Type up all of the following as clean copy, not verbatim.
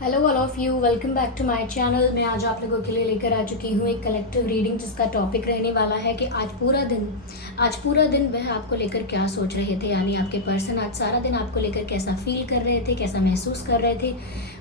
Hello all of you, welcome back to my channel. मैं आज आप लोगों के लिए लेकर आ चुकी हूँ एक कलेक्टिव रीडिंग जिसका टॉपिक रहने वाला है कि आज पूरा दिन वह आपको लेकर क्या सोच रहे थे, यानी आपके पर्सन आज सारा दिन आपको लेकर कैसा फील कर रहे थे, कैसा महसूस कर रहे थे।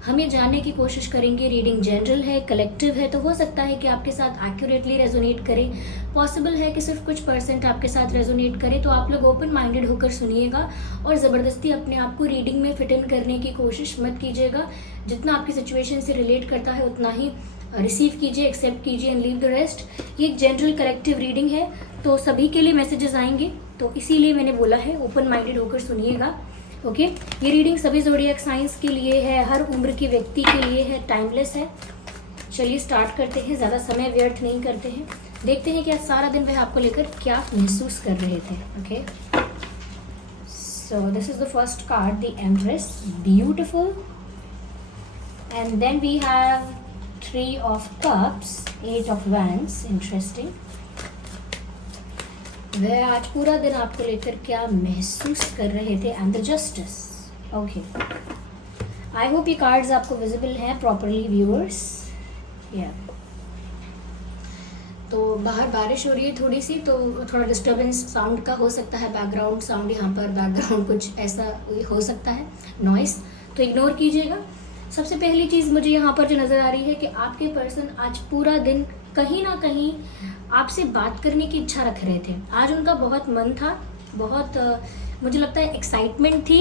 हम ये जानने की कोशिश करेंगे। रीडिंग जनरल है, कलेक्टिव है, तो हो सकता है कि आपके साथ एक्यूरेटली रेजोनेट करे, पॉसिबल है कि सिर्फ कुछ परसेंट आपके साथ रेजोनेट करे। तो आप लोग ओपन माइंडेड होकर सुनिएगा और ज़बरदस्ती अपने आप को रीडिंग में फिट इन करने की कोशिश मत कीजिएगा। जितना आपकी सिचुएशन से रिलेट करता है उतना ही रिसीव कीजिए, एक्सेप्ट कीजिए एंड लीव द रेस्ट। ये एक जनरल कलेक्टिव रीडिंग है, तो सभी के लिए मैसेजेस आएंगे, तो इसीलिए मैंने बोला है ओपन माइंडेड होकर सुनिएगा। ओके, ये रीडिंग सभी ज़ोडिएक साइंस के लिए है, हर उम्र के व्यक्ति के लिए है, टाइमलेस है। चलिए स्टार्ट करते हैं, ज़्यादा समय व्यर्थ नहीं करते हैं। देखते हैं कि आज सारा दिन वह आपको लेकर क्या महसूस कर रहे थे। Okay, so this is the first card, the empress, beautiful. And then we have Three of Cups, Eight of Wands, interesting. वह आज पूरा दिन आपको लेकर क्या महसूस कर रहे थे, and the Justice. Okay. I hope ये कार्ड्स आपको विजिबल हैं प्रॉपरली व्यूअर्स। तो बाहर बारिश हो रही है थोड़ी सी, तो थोड़ा डिस्टर्बेंस साउंड का हो सकता है, बैकग्राउंड साउंड यहाँ पर, बैकग्राउंड कुछ ऐसा हो सकता है, नॉइस, तो इग्नोर कीजिएगा। सबसे पहली चीज़ मुझे यहाँ पर जो नज़र आ रही है कि आपके पर्सन आज पूरा दिन कहीं ना कहीं आपसे बात करने की इच्छा रख रहे थे। आज उनका बहुत मन था, बहुत मुझे लगता है एक्साइटमेंट थी,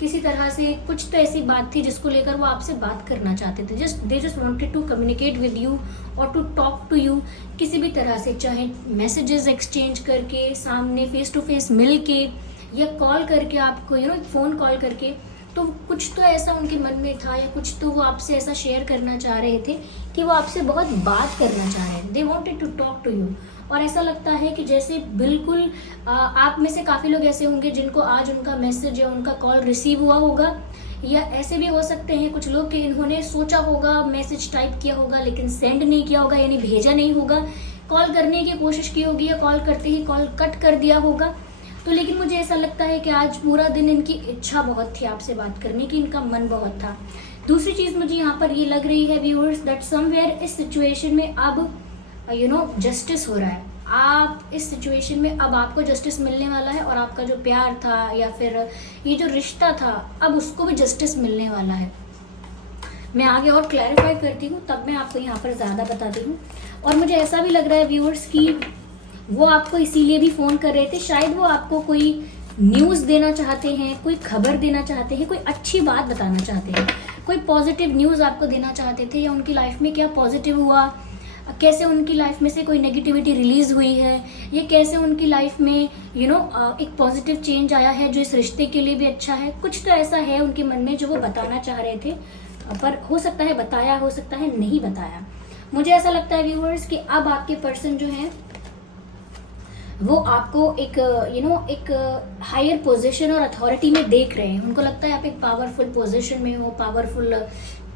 किसी तरह से कुछ तो ऐसी बात थी जिसको लेकर वो आपसे बात करना चाहते थे। They just wanted to communicate with you और टू टॉक टू यू किसी भी तरह से, चाहे मैसेजेस एक्सचेंज करके, सामने फेस टू फेस मिल के, या कॉल करके आपको फ़ोन कॉल करके। तो कुछ तो ऐसा उनके मन में था, या कुछ तो वो आपसे ऐसा शेयर करना चाह रहे थे कि वो आपसे बहुत बात करना चाह रहे हैं। They wanted to talk to you. और ऐसा लगता है कि जैसे बिल्कुल आप में से काफ़ी लोग ऐसे होंगे जिनको आज उनका मैसेज या उनका कॉल रिसीव हुआ होगा, या ऐसे भी हो सकते हैं कुछ लोग कि इन्होंने सोचा होगा, मैसेज टाइप किया होगा लेकिन सेंड नहीं किया होगा, यानी भेजा नहीं होगा, कॉल करने की कोशिश की होगी या कॉल करते ही कॉल कट कर दिया होगा। तो लेकिन मुझे ऐसा लगता है कि आज पूरा दिन इनकी इच्छा बहुत थी आपसे बात करने की, इनका मन बहुत था। दूसरी चीज़ मुझे यहाँ पर ये लग रही है व्यूअर्स, दैट समवेयर इस सिचुएशन में अब जस्टिस हो रहा है। आप इस सिचुएशन में अब आपको जस्टिस मिलने वाला है, और आपका जो प्यार था या फिर ये जो रिश्ता था, अब उसको भी जस्टिस मिलने वाला है। मैं आगे और क्लैरिफाई करती हूँ, तब मैं आपको यहाँ पर ज़्यादा बताती हूँ। और मुझे ऐसा भी लग रहा है व्यूअर्स कि वो आपको इसीलिए भी फ़ोन कर रहे थे, शायद वो आपको कोई न्यूज़ देना चाहते हैं, कोई खबर देना चाहते हैं, कोई अच्छी बात बताना चाहते हैं, कोई पॉजिटिव न्यूज़ आपको देना चाहते थे, या उनकी लाइफ में क्या पॉजिटिव हुआ, कैसे उनकी लाइफ में से कोई नेगेटिविटी रिलीज़ हुई है, ये कैसे उनकी लाइफ में एक पॉजिटिव चेंज आया है जो इस रिश्ते के लिए भी अच्छा है। कुछ तो ऐसा है उनके मन में जो वो बताना चाह रहे थे, पर हो सकता है बताया, हो सकता है नहीं बताया। मुझे ऐसा लगता है व्यूअर्स कि अब आपके पर्सन जो हैं वो आपको एक हायर पोजीशन और अथॉरिटी में देख रहे हैं। उनको लगता है आप एक पावरफुल पोजीशन में हो, पावरफुल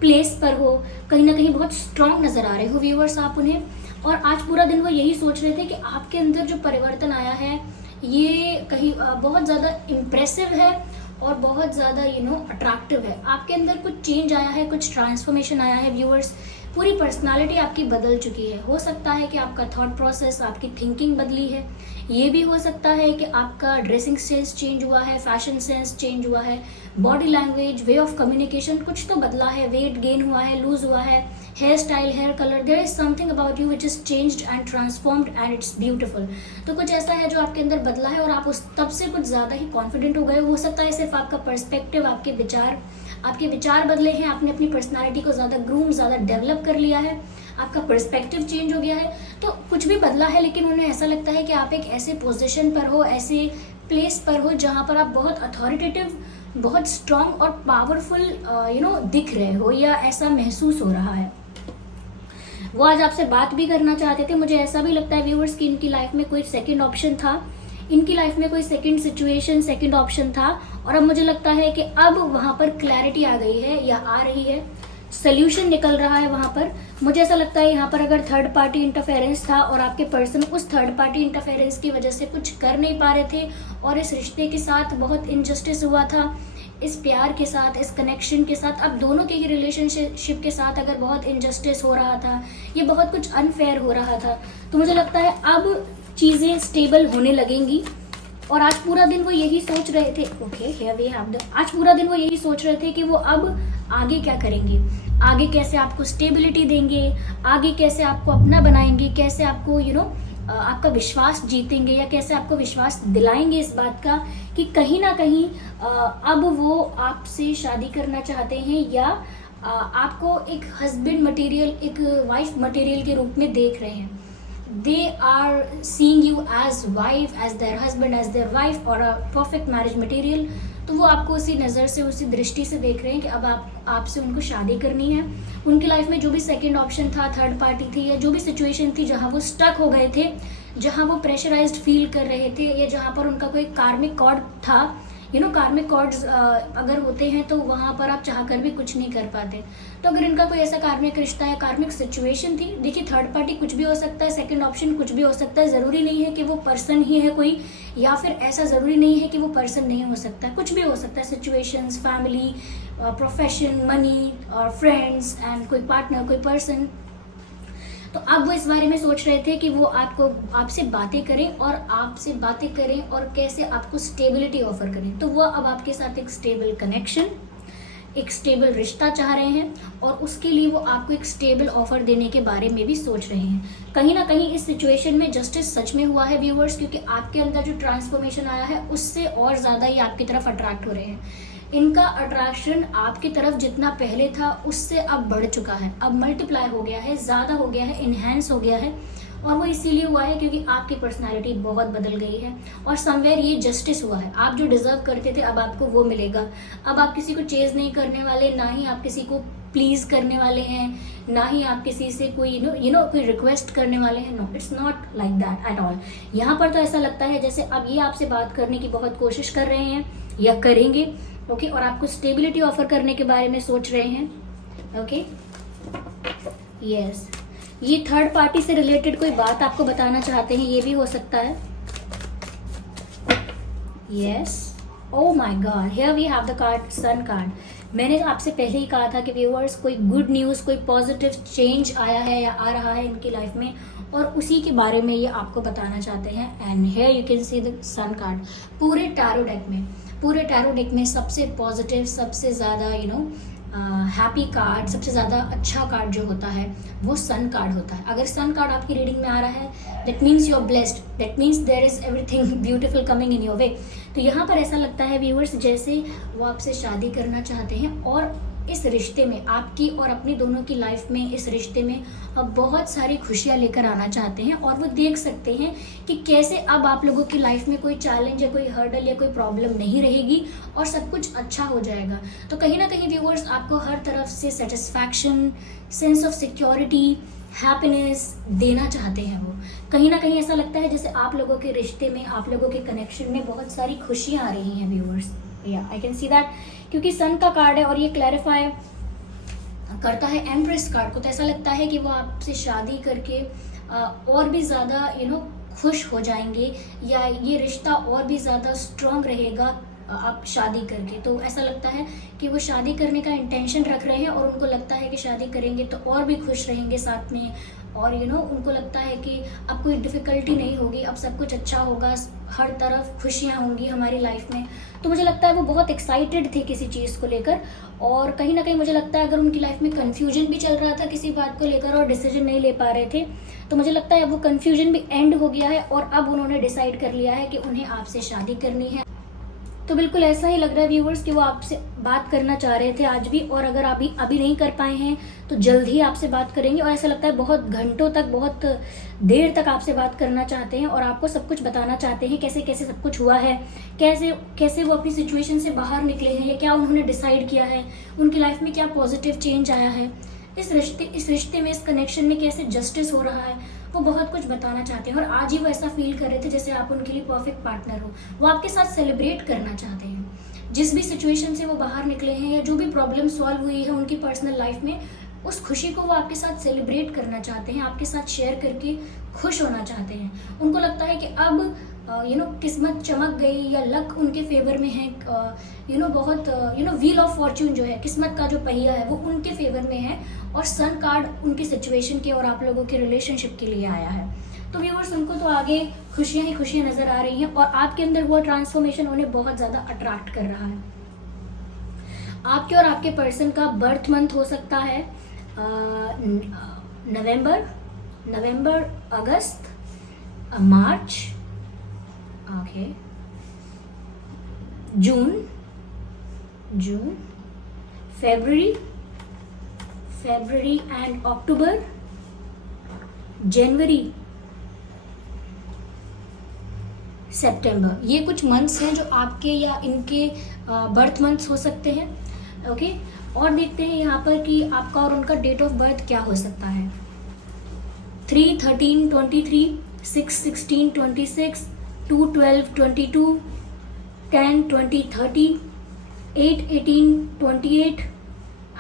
प्लेस पर हो, कहीं ना कहीं बहुत स्ट्रांग नज़र आ रहे हो व्यूअर्स आप उन्हें। और आज पूरा दिन वो यही सोच रहे थे कि आपके अंदर जो परिवर्तन आया है ये कहीं बहुत ज़्यादा इम्प्रेसिव है और बहुत ज़्यादा अट्रैक्टिव है। आपके अंदर कुछ चेंज आया है, कुछ ट्रांसफॉर्मेशन आया है व्यूअर्स। पूरी पर्सनालिटी आपकी बदल चुकी है। हो सकता है कि आपका थॉट प्रोसेस, आपकी थिंकिंग बदली है। ये भी हो सकता है कि आपका ड्रेसिंग सेंस चेंज हुआ है, फैशन सेंस चेंज हुआ है, body language, way of communication कुछ तो बदला है, वेट गेन हुआ है, लूज हुआ है, hair style, hair colour, there is something about you which is changed and transformed and it's beautiful. तो कुछ ऐसा है जो आपके अंदर बदला है और आप उस तब से कुछ ज़्यादा ही कॉन्फिडेंट हो गए। हो सकता है सिर्फ आपका पर्सपेक्टिव, आपके विचार बदले हैं, आपने अपनी पर्सनालिटी को ज़्यादा ग्रूम, ज़्यादा डेवलप कर लिया है, आपका पर्सपेक्टिव चेंज हो गया है। तो कुछ भी बदला है, लेकिन उन्हें ऐसा लगता है कि आप एक ऐसे पोजीशन पर हो, ऐसे प्लेस पर हो जहाँ पर आप बहुत अथॉरिटेटिव, बहुत स्ट्रांग और पावरफुल दिख रहे हो, या ऐसा महसूस हो रहा है। वो आज आपसे बात भी करना चाहते थे। मुझे ऐसा भी लगता है व्यूअर्स कि इनकी लाइफ में कोई सेकंड ऑप्शन था, इनकी लाइफ में कोई सेकंड सिचुएशन, सेकंड ऑप्शन था, और अब मुझे लगता है कि अब वहाँ पर क्लैरिटी आ गई है या आ रही है, सोल्यूशन निकल रहा है वहाँ पर। मुझे ऐसा लगता है यहाँ पर अगर थर्ड पार्टी इंटरफेरेंस था और आपके पर्सन उस थर्ड पार्टी इंटरफेरेंस की वजह से कुछ कर नहीं पा रहे थे और इस रिश्ते के साथ बहुत इनजस्टिस हुआ था, इस प्यार के साथ, इस कनेक्शन के साथ, अब दोनों के ही रिलेशनशिप के साथ अगर बहुत इनजस्टिस हो रहा था, ये बहुत कुछ अनफेयर हो रहा था, तो मुझे लगता है अब चीज़ें स्टेबल होने लगेंगी। और आज पूरा दिन वो यही सोच रहे थे, आज पूरा दिन वो यही सोच रहे थे कि वो अब आगे क्या करेंगे, आगे कैसे आपको स्टेबिलिटी देंगे, आगे कैसे आपको अपना बनाएंगे, कैसे आपको आपका विश्वास जीतेंगे, या कैसे आपको विश्वास दिलाएंगे इस बात का कि कहीं ना कहीं अब वो आपसे शादी करना चाहते हैं, या आपको एक हस्बैंड मटेरियल, एक वाइफ मटेरियल के रूप में देख रहे हैं। They are seeing you as wife, as their husband, as their wife or a perfect marriage material। तो वो आपको उसी नज़र से, उसी दृष्टि से देख रहे हैं कि अब आपसे उनको शादी करनी है। उनकी लाइफ में जो भी सेकंड ऑप्शन था, थर्ड पार्टी थी, या जो भी सिचुएशन थी जहाँ वो स्टक हो गए थे, जहाँ वो प्रेशराइज्ड फील कर रहे थे, या जहाँ पर उनका कोई कार्मिक कॉर्ड था, कार्मिक कॉर्ड्स अगर होते हैं तो वहाँ पर आप चाहकर भी कुछ नहीं कर पाते। तो अगर इनका कोई ऐसा कार्मिक रिश्ता या कार्मिक सिचुएशन थी, देखिए थर्ड पार्टी कुछ भी हो सकता है, सेकंड ऑप्शन कुछ भी हो सकता है, ज़रूरी नहीं है कि वो पर्सन ही है कोई, या फिर ऐसा ज़रूरी नहीं है कि वो पर्सन नहीं हो सकता, कुछ भी हो सकता है, सिचुएशंस, फैमिली, प्रोफेशन, मनी और फ्रेंड्स एंड कोई पार्टनर, कोई पर्सन। तो अब वो इस बारे में सोच रहे थे कि वो आपसे बातें करें और कैसे आपको स्टेबिलिटी ऑफर करें। तो वो अब आपके साथ एक स्टेबल कनेक्शन, एक स्टेबल रिश्ता चाह रहे हैं, और उसके लिए वो आपको एक स्टेबल ऑफर देने के बारे में भी सोच रहे हैं। कहीं ना कहीं इस सिचुएशन में जस्टिस सच में हुआ है व्यूअर्स, क्योंकि आपके अंदर जो ट्रांसफॉर्मेशन आया है उससे और ज़्यादा ही आपकी तरफ अट्रैक्ट हो रहे हैं। इनका अट्रैक्शन आपकी तरफ जितना पहले था उससे अब बढ़ चुका है, अब मल्टीप्लाई हो गया है, ज़्यादा हो गया है, इन्हेंस हो गया है। और वो इसीलिए हुआ है क्योंकि आपकी पर्सनालिटी बहुत बदल गई है, और समवेयर ये जस्टिस हुआ है। आप जो डिजर्व करते थे अब आपको वो मिलेगा। अब आप किसी को चेज नहीं करने वाले, ना ही आप किसी को प्लीज करने वाले हैं, ना ही आप किसी से कोई कोई रिक्वेस्ट करने वाले हैं। No, it's not like that at all. यहाँ पर तो ऐसा लगता है जैसे अब ये आपसे बात करने की बहुत कोशिश कर रहे हैं या करेंगे, ओके, और आपको स्टेबिलिटी ऑफर करने के बारे में सोच रहे हैं, ओके, यस। ये थर्ड पार्टी से रिलेटेड कोई बात आपको बताना चाहते हैं, ये भी हो सकता है, yes. Oh my God, here we have the card sun card. मैंने आपसे पहले ही कहा था कि व्यूअर्स कोई गुड न्यूज़, कोई पॉजिटिव चेंज आया है या आ रहा है इनकी लाइफ में, और उसी के बारे में ये आपको बताना चाहते हैं। And here you can see the sun card. पूरे टैरो डेक में सबसे पॉजिटिव, सबसे ज़्यादा हैप्पी कार्ड, सबसे ज़्यादा अच्छा कार्ड जो होता है वो सन कार्ड होता है। अगर सन कार्ड आपकी रीडिंग में आ रहा है, that means you are blessed, that means there is everything beautiful coming in your way. तो यहाँ पर ऐसा लगता है व्यूअर्स जैसे वो आपसे शादी करना चाहते हैं, और इस रिश्ते में, आपकी और अपनी दोनों की लाइफ में, इस रिश्ते में अब बहुत सारी खुशियाँ लेकर आना चाहते हैं। और वो देख सकते हैं कि कैसे अब आप लोगों की लाइफ में कोई चैलेंज या कोई हर्डल या कोई प्रॉब्लम नहीं रहेगी और सब कुछ अच्छा हो जाएगा। तो कहीं ना कहीं व्यूअर्स आपको हर तरफ से satisfaction, sense of security, happiness देना चाहते हैं। वो कहीं ना कहीं ऐसा लगता है जैसे आप लोगों के रिश्ते में, आप लोगों के कनेक्शन में बहुत सारी खुशियाँ आ रही हैं व्यूअर्स। या आई कैन सी दैट, क्योंकि सन का कार्ड है और ये क्लैरिफाई करता है एम्प्रेस कार्ड को। तो ऐसा लगता है कि वो आपसे शादी करके और भी ज़्यादा खुश हो जाएंगे, या ये रिश्ता और भी ज़्यादा स्ट्रॉन्ग रहेगा आप शादी करके। तो ऐसा लगता है कि वो शादी करने का इंटेंशन रख रहे हैं, और उनको लगता है कि शादी करेंगे तो और भी खुश रहेंगे साथ में, और उनको लगता है कि अब कोई डिफ़िकल्टी नहीं होगी, अब सब कुछ अच्छा होगा, हर तरफ खुशियाँ होंगी हमारी लाइफ में। तो मुझे लगता है वो बहुत एक्साइटेड थे किसी चीज़ को लेकर, और कहीं ना कहीं मुझे लगता है अगर उनकी लाइफ में कन्फ्यूजन भी चल रहा था किसी बात को लेकर और डिसीजन नहीं ले पा रहे थे, तो मुझे लगता है अब वो कन्फ्यूजन भी एंड हो गया है, और अब उन्होंने डिसाइड कर लिया है कि उन्हें आपसे शादी करनी है। तो बिल्कुल ऐसा ही लग रहा है व्यूवर्स कि वो आपसे बात करना चाह रहे थे आज भी, और अगर अभी नहीं कर पाए हैं तो जल्द ही आपसे बात करेंगे। और ऐसा लगता है बहुत घंटों तक, बहुत देर तक आपसे बात करना चाहते हैं, और आपको सब कुछ बताना चाहते हैं कैसे कैसे सब कुछ हुआ है, कैसे कैसे वो अपनी सिचुएशन से बाहर निकले हैं, या क्या उन्होंने डिसाइड किया है, उनकी लाइफ में क्या पॉजिटिव चेंज आया है, इस रिश्ते में, इस कनेक्शन में कैसे जस्टिस हो रहा है, वो बहुत कुछ बताना चाहते हैं। और आज ही वो ऐसा फील कर रहे थे जैसे आप उनके लिए परफेक्ट पार्टनर हो। वो आपके साथ सेलिब्रेट करना चाहते हैं जिस भी सिचुएशन से वो बाहर निकले हैं, या जो भी प्रॉब्लम सॉल्व हुई है उनकी पर्सनल लाइफ में, उस खुशी को वो आपके साथ सेलिब्रेट करना चाहते हैं, आपके साथ शेयर करके खुश होना चाहते हैं। उनको लगता है कि अब किस्मत चमक गई या लक उनके फेवर में है, बहुत व्हील ऑफ फॉर्च्यून जो है, किस्मत का जो पहिया है वो उनके फेवर में है, और सन कार्ड उनकी सिचुएशन के और आप लोगों के रिलेशनशिप के लिए आया है। तो व्यूअर्स, उनको तो आगे खुशियां ही खुशियां नजर आ रही हैं, और आपके अंदर हुआ ट्रांसफॉर्मेशन उन्हें बहुत ज्यादा अट्रैक्ट कर रहा है। आपके और आपके पर्सन का बर्थ मंथ हो सकता है नवंबर, अगस्त, मार्च, okay, June, February and October, जनवरी, सितंबर। ये कुछ मंथ्स हैं जो आपके या इनके बर्थ मंथ्स हो सकते हैं। ओके, और देखते हैं यहाँ पर कि आपका और उनका डेट ऑफ बर्थ क्या हो सकता है। 3/13/23, 6/16/26, 2/12/22, 10/20/30, 8/18/28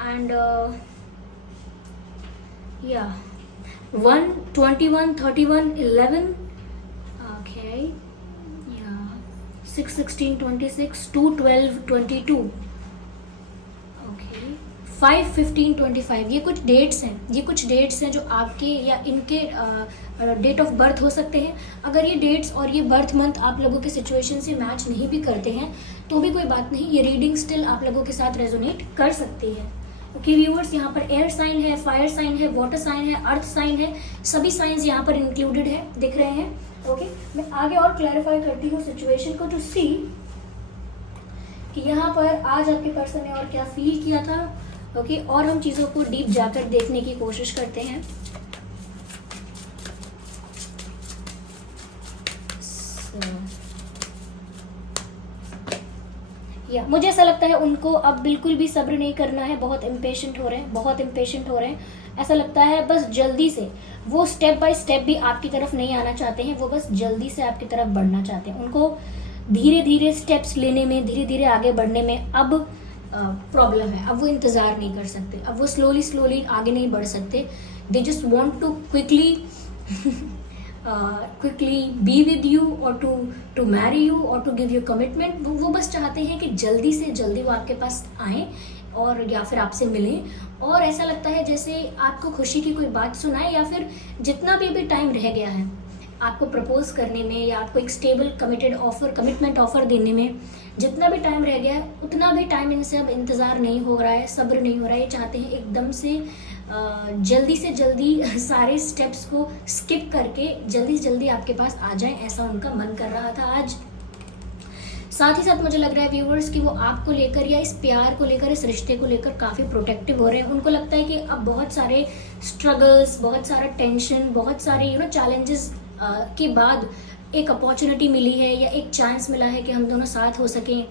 एंड 1/21/31/11, okay, 6/16/26, 2/12/22, ओके, 5/15/25। ये कुछ डेट्स हैं जो आपके या इनके डेट ऑफ बर्थ हो सकते हैं। अगर ये डेट्स और ये बर्थ मंथ आप लोगों के सिचुएशन से मैच नहीं भी करते हैं तो भी कोई बात नहीं, ये रीडिंग स्टिल आप लोगों के साथ रेजोनेट कर सकती है। ओके व्यूअर्स, यहाँ पर एयर साइन है, फायर साइन है, वाटर साइन है, अर्थ साइन है, सभी साइंस यहाँ पर इंक्लूडेड है, दिख रहे हैं। ओके, मैं आगे और क्लैरिफाई करती हूँ सिचुएशन को टू सी कि यहाँ पर आज आपके पर्सन ने और क्या फील किया था। ओके, और हम चीज़ों को डीप जाकर देखने की कोशिश करते हैं। मुझे ऐसा लगता है उनको अब बिल्कुल भी सब्र नहीं करना है, बहुत इम्पेशेंट हो रहे हैं। ऐसा लगता है बस जल्दी से वो स्टेप बाय स्टेप भी आपकी तरफ नहीं आना चाहते हैं, वो बस जल्दी से आपकी तरफ बढ़ना चाहते हैं। उनको धीरे धीरे स्टेप्स लेने में, धीरे धीरे आगे बढ़ने में अब प्रॉब्लम है। अब वो इंतज़ार नहीं कर सकते, अब वो स्लोली आगे नहीं बढ़ सकते। They just want to quickly be with you और टू मैरी यू और टू गिव यू कमिटमेंट। वो बस चाहते हैं कि जल्दी से जल्दी वो आपके पास आएँ और या फिर आपसे मिलें, और ऐसा लगता है जैसे आपको खुशी की कोई बात सुनाए, या फिर जितना भी टाइम रह गया है आपको प्रपोज करने में या आपको एक स्टेबल कमिटमेंट ऑफर देने में, जितना भी टाइम रह गया है उतना भी टाइम इनसे अब इंतज़ार नहीं हो रहा है, सब्र नहीं हो रहा है। ये चाहते हैं एकदम से जल्दी से जल्दी सारे स्टेप्स को स्किप करके जल्दी से जल्दी आपके पास आ जाएं, ऐसा उनका मन कर रहा था आज। साथ ही साथ मुझे लग रहा है व्यूवर्स कि वो आपको लेकर या इस प्यार को लेकर, इस रिश्ते को लेकर काफ़ी प्रोटेक्टिव हो रहे हैं। उनको लगता है कि अब बहुत सारे स्ट्रगल्स, बहुत सारा टेंशन, बहुत सारे चैलेंजेस के बाद एक अपॉर्चुनिटी मिली है या एक चांस मिला है कि हम दोनों साथ हो सकें।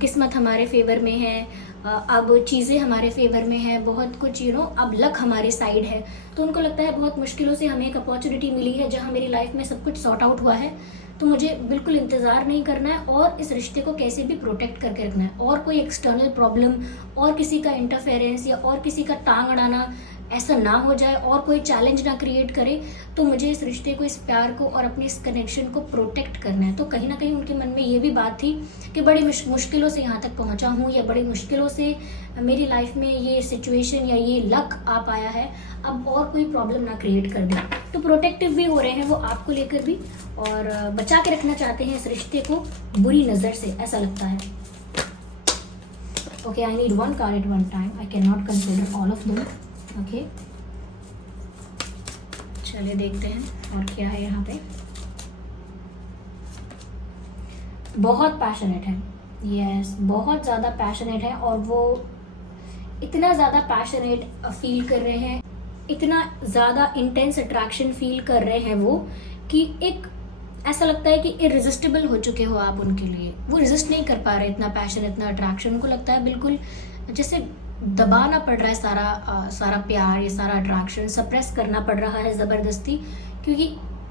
किस्मत हमारे फेवर में है, अब चीज़ें हमारे फेवर में है, बहुत कुछ अब लक हमारे साइड है। तो उनको लगता है बहुत मुश्किलों से हमें एक अपॉर्चुनिटी मिली है जहाँ मेरी लाइफ में सब कुछ सॉर्ट आउट हुआ है, तो मुझे बिल्कुल इंतज़ार नहीं करना है और इस रिश्ते को कैसे भी प्रोटेक्ट करके रखना है। और कोई एक्सटर्नल प्रॉब्लम और किसी का इंटरफेरेंस या और किसी का टांग अड़ाना ऐसा ना हो जाए और कोई चैलेंज ना क्रिएट करे, तो मुझे इस रिश्ते को, इस प्यार को और अपने इस कनेक्शन को प्रोटेक्ट करना है। तो कहीं ना कहीं उनके मन में ये भी बात थी कि बड़ी मुश्किलों से यहाँ तक पहुँचा हूँ या बड़ी मुश्किलों से मेरी लाइफ में ये सिचुएशन या ये लक आ पाया है, अब और कोई प्रॉब्लम ना क्रिएट कर दे। तो प्रोटेक्टिव भी हो रहे हैं वो आपको लेकर भी, और बचा के रखना चाहते हैं इस रिश्ते को बुरी नज़र से, ऐसा लगता है। Okay, I need one card at one time, I can not consider all of them. Okay, चलिए देखते हैं और क्या है यहाँ पे। बहुत पैशनेट है, यस, बहुत ज़्यादा पैशनेट है, और वो इतना ज़्यादा पैशनेट फील कर रहे हैं, इतना ज़्यादा इंटेंस अट्रैक्शन फील कर रहे हैं वो, कि एक ऐसा लगता है कि इररेजिस्टिबल हो चुके हो आप उनके लिए। वो रेजिस्ट नहीं कर पा रहे, इतना पैशन, इतना अट्रैक्शन। उनको लगता है बिल्कुल जैसे दबाना पड़ रहा है सारा प्यार, ये सारा अट्रैक्शन सप्रेस करना पड़ रहा है ज़बरदस्ती, क्योंकि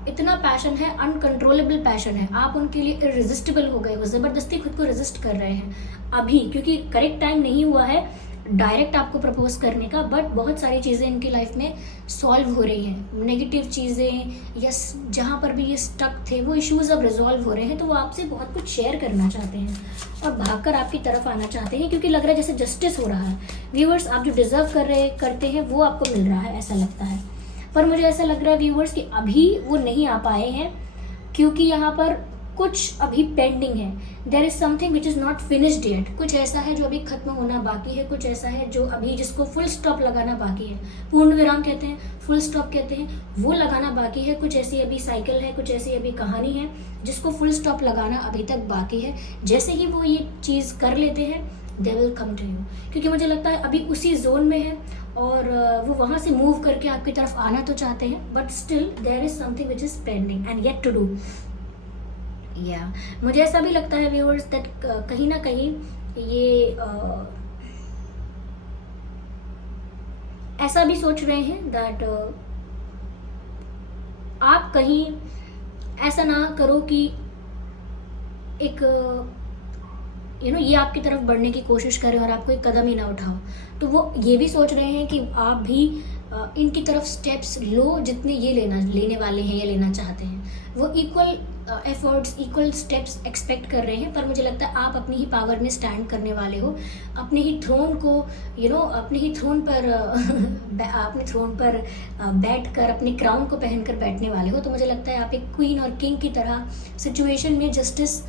इतना पैशन है, अनकंट्रोलेबल पैशन है। आप उनके लिए इररेजिस्टिबल हो गए हो, ज़बरदस्ती खुद को रेजिस्ट कर रहे हैं अभी, क्योंकि करेक्ट टाइम नहीं हुआ है। डायरेक्ट आपको प्रपोज करने का, बट बहुत सारी चीज़ें इनकी लाइफ में सॉल्व हो रही हैं, नेगेटिव चीज़ें या जहाँ पर भी ये स्टक थे वो इश्यूज अब रिजॉल्व हो रहे हैं, तो वो आपसे बहुत कुछ शेयर करना चाहते हैं और भागकर आपकी तरफ आना चाहते हैं, क्योंकि लग रहा है जैसे जस्टिस हो रहा है। व्यूअर्स, आप जो डिजर्व करते हैं वो आपको मिल रहा है, ऐसा लगता है। पर मुझे ऐसा लग रहा है व्यूअर्स कि अभी वो नहीं आ पाए हैं, क्योंकि यहाँ पर कुछ अभी पेंडिंग है। There is something which is not finished yet. कुछ ऐसा है जो अभी खत्म होना बाकी है, कुछ ऐसा है जो अभी जिसको फुल स्टॉप लगाना बाकी है। पूर्ण विराम कहते हैं, फुल स्टॉप कहते हैं, वो लगाना बाकी है। कुछ ऐसी अभी साइकिल है, कुछ ऐसी अभी कहानी है जिसको फुल स्टॉप लगाना अभी तक बाकी है। जैसे ही वो ये चीज़ कर लेते हैं, they will come to you, क्योंकि मुझे लगता है अभी उसी जोन में है और वो वहाँ से मूव करके आपकी तरफ आना तो चाहते हैं, but still there is something which is pending and yet to do. या मुझे ऐसा भी लगता है व्यूअर्स दैट कहीं ना कहीं ये ऐसा भी सोच रहे हैं दैट आप कहीं ऐसा ना करो कि एक ये आपकी तरफ बढ़ने की कोशिश करें और आप कोई कदम ही ना उठाओ। तो वो ये भी सोच रहे हैं कि आप भी इनकी तरफ स्टेप्स लो जितने ये लेने वाले हैं या लेना चाहते हैं। वो equal efforts, equal steps expect कर रहे हैं, पर मुझे लगता है आप अपनी ही पावर में स्टैंड करने वाले हो, अपने ही थ्रोन को अपने ही थ्रोन पर अपने थ्रोन पर बैठकर अपने क्राउन को पहनकर बैठने वाले हो। तो मुझे लगता है आप एक क्वीन और किंग की तरह सिचुएशन में जस्टिस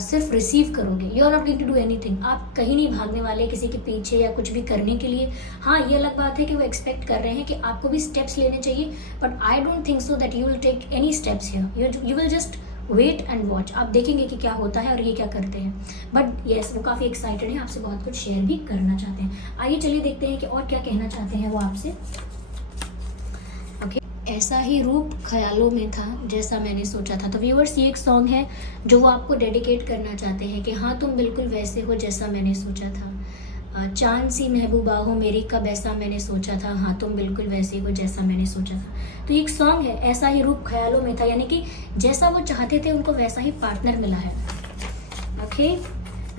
सिर्फ रिसीव करोगे। You are not going to do anything. आप कहीं नहीं भागने वाले किसी के पीछे या कुछ भी करने के लिए। हाँ, ये अलग बात है कि वो एक्सपेक्ट कर रहे हैं कि आपको भी स्टेप्स लेने चाहिए, but I don't think so that you will take any steps here. You will just wait and watch. आप देखेंगे कि क्या होता है और ये क्या करते हैं। बट येस, वो काफ़ी एक्साइटेड हैं, आपसे बहुत कुछ शेयर भी करना चाहते हैं। आइए चलिए देखते हैं कि और क्या कहना चाहते हैं वो आपसे। ऐसा ही रूप ख्यालों में था जैसा मैंने सोचा था। तो व्यूअर्स, ये एक सॉन्ग है जो वो आपको डेडिकेट करना चाहते हैं कि हाँ, तुम बिल्कुल वैसे हो जैसा मैंने सोचा था। चांद सी महबूबा हो मेरी, कब ऐसा मैंने सोचा था, हाँ तुम बिल्कुल वैसे हो जैसा मैंने सोचा था। तो ये एक सॉन्ग है, ऐसा ही रूप ख्यालों में था, यानी कि जैसा वो चाहते थे उनको वैसा ही पार्टनर मिला है। Okay,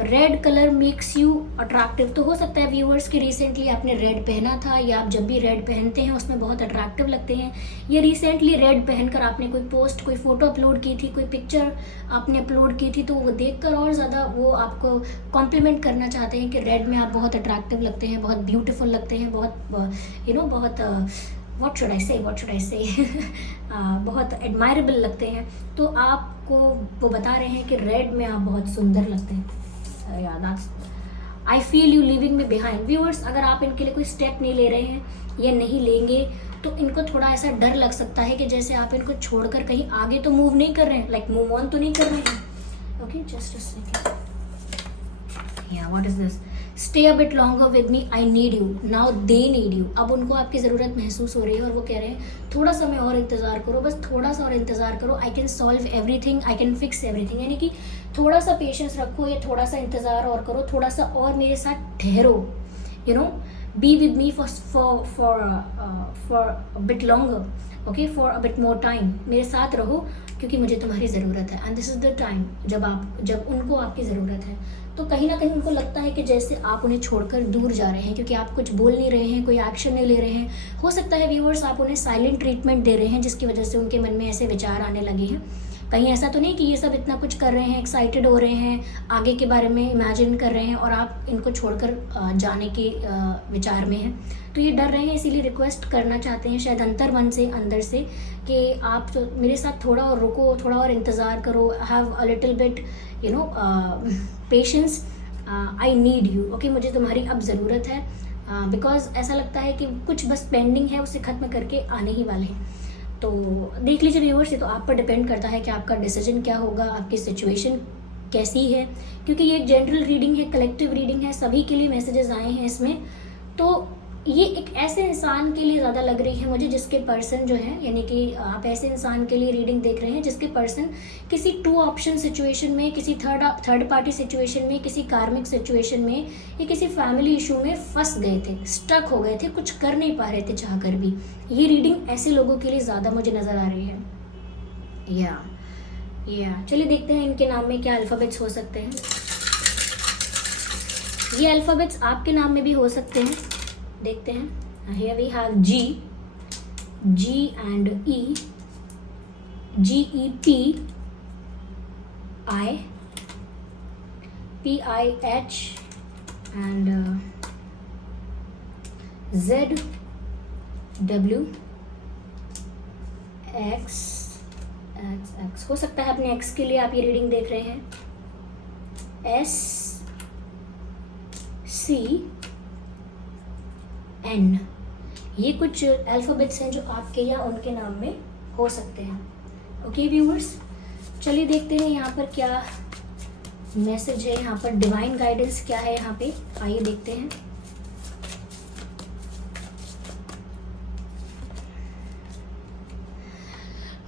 red colour makes you attractive. तो हो सकता है व्यूअर्स कि रिसेंटली आपने रेड पहना था, या आप जब भी रेड पहनते हैं उसमें बहुत अट्रैक्टिव लगते हैं, या रिसेंटली रेड पहनकर आपने कोई पोस्ट, कोई फोटो अपलोड की थी, कोई पिक्चर आपने अपलोड की थी, तो वो देखकर और ज़्यादा वो आपको कॉम्प्लीमेंट करना चाहते हैं कि रेड में आप बहुत अट्रैक्टिव लगते हैं, बहुत ब्यूटीफुल लगते हैं, बहुत बहुत व्हाट शुड आई से बहुत एडमायरेबल लगते हैं। तो आपको वो बता रहे हैं कि रेड में आप बहुत सुंदर लगते हैं। I feel you living me behind. Viewers, अगर आप इनके लिए कोई स्टेप नहीं ले रहे हैं या नहीं लेंगे तो इनको थोड़ा ऐसा डर लग सकता है कि जैसे आप इनको छोड़कर कहीं आगे तो मूव नहीं कर रहे हैं, लाइक मूव ऑन तो नहीं कर रहे हैं। Okay, just a second. Yeah what is this, stay a bit longer with me, I need you, now they need you. अब उनको आपकी ज़रूरत महसूस हो रही है और वो कह रहे हैं थोड़ा समय और इंतज़ार करो, बस थोड़ा सा और इंतज़ार करो। I can solve everything, I can fix everything. यानी कि थोड़ा सा पेशेंस रखो या थोड़ा सा इंतज़ार और करो, थोड़ा सा और मेरे साथ ठहरो। Be with me for a bit longer, okay, for a bit more time. मेरे साथ रहो क्योंकि मुझे तुम्हारी ज़रूरत है, and this is the time जब उनको आपकी ज़रूरत है। तो कहीं ना कहीं उनको लगता है कि जैसे आप उन्हें छोड़कर दूर जा रहे हैं, क्योंकि आप कुछ बोल नहीं रहे हैं, कोई एक्शन नहीं ले रहे हैं। हो सकता है व्यूअर्स आप उन्हें साइलेंट ट्रीटमेंट दे रहे हैं, जिसकी वजह से उनके मन में ऐसे विचार आने लगे हैं। कहीं ऐसा तो नहीं कि ये सब इतना कुछ कर रहे हैं, एक्साइटेड हो रहे हैं, आगे के बारे में इमेजिन कर रहे हैं और आप इनको छोड़कर जाने के विचार में हैं। तो ये डर रहे हैं, इसीलिए रिक्वेस्ट करना चाहते हैं शायद अंतर से अंदर से कि आप तो मेरे साथ थोड़ा और रुको, थोड़ा और इंतज़ार करो, have a little bit patience, I need you. Okay, मुझे तुम्हारी अब ज़रूरत है, बिकॉज ऐसा लगता है कि कुछ बस पेंडिंग है, उसे ख़त्म करके आने ही वाले हैं। तो देख लीजिए व्यूअर्स, ये तो आप पर डिपेंड करता है कि आपका डिसीजन क्या होगा, आपकी सिचुएशन कैसी है, क्योंकि ये एक जनरल रीडिंग है, कलेक्टिव रीडिंग है, सभी के लिए मैसेजेस आए हैं इसमें। तो ये एक ऐसे इंसान के लिए ज़्यादा लग रही है मुझे जिसके पर्सन जो है, यानी कि आप ऐसे इंसान के लिए रीडिंग देख रहे हैं जिसके पर्सन किसी टू ऑप्शन सिचुएशन में, किसी थर्ड पार्टी सिचुएशन में, किसी कार्मिक सिचुएशन में या किसी फैमिली इशू में फंस गए थे, स्टक हो गए थे, कुछ कर नहीं पा रहे थे चाह कर भी। ये रीडिंग ऐसे लोगों के लिए ज़्यादा मुझे नज़र आ रही है। या चलिए देखते हैं इनके नाम में क्या अल्फ़ाबेट्स हो सकते हैं। ये अल्फ़ाबेट्स आपके नाम में भी हो सकते हैं, देखते हैं। Here we have G, G and E, GEP, I, PIH and ZW, X हो सकता है अपने X के लिए आप ये रीडिंग देख रहे हैं। S, C, N, ये कुछ अल्फ़ाबेट्स हैं जो आपके या उनके नाम में हो सकते हैं। ओके व्यूअर्स, चलिए देखते हैं यहाँ पर क्या मैसेज है, यहाँ पर डिवाइन गाइडेंस क्या है यहाँ पे, आइए देखते हैं।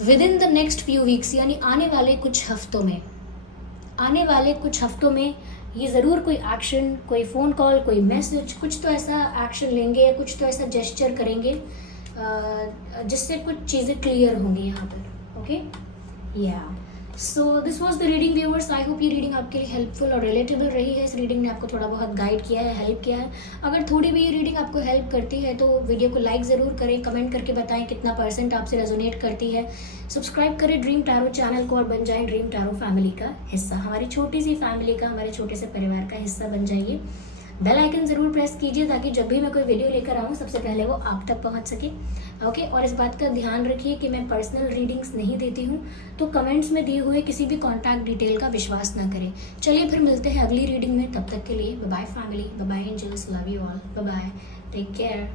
With in the next few weeks, यानी आने वाले कुछ हफ्तों में ये ज़रूर कोई एक्शन, कोई फ़ोन कॉल, कोई मैसेज, कुछ तो ऐसा एक्शन लेंगे, कुछ तो ऐसा जेस्चर करेंगे जिससे कुछ चीज़ें क्लियर होंगी यहाँ पर। ओके, या so this was the reading viewers. I hope ये रीडिंग आपके लिए हेल्पफुल और रिलेटेबल रही है। इस रीडिंग ने आपको थोड़ा बहुत गाइड किया है, हेल्प किया है। अगर थोड़ी भी ये रीडिंग आपको हेल्प करती है तो वीडियो को लाइक ज़रूर करें, कमेंट करके बताएं कितना % आपसे रेजोनेट करती है। सब्सक्राइब करें ड्रीम टैरो चैनल को और बन जाएं ड्रीम टैरो फैमिली का हिस्सा, हमारी छोटी सी फैमिली का, हमारे छोटे से परिवार का हिस्सा बन जाइए। बेल आइकन ज़रूर प्रेस कीजिए ताकि जब भी मैं कोई वीडियो लेकर आऊँ सबसे पहले वो आप तक पहुँच सके। ओके, और इस बात का ध्यान रखिए कि मैं पर्सनल रीडिंग्स नहीं देती हूँ, तो कमेंट्स में दिए हुए किसी भी कॉन्टैक्ट डिटेल का विश्वास ना करें। चलिए फिर मिलते हैं अगली रीडिंग में, तब तक के लिए bye bye family, bye bye angels, love you all, bye bye, take care.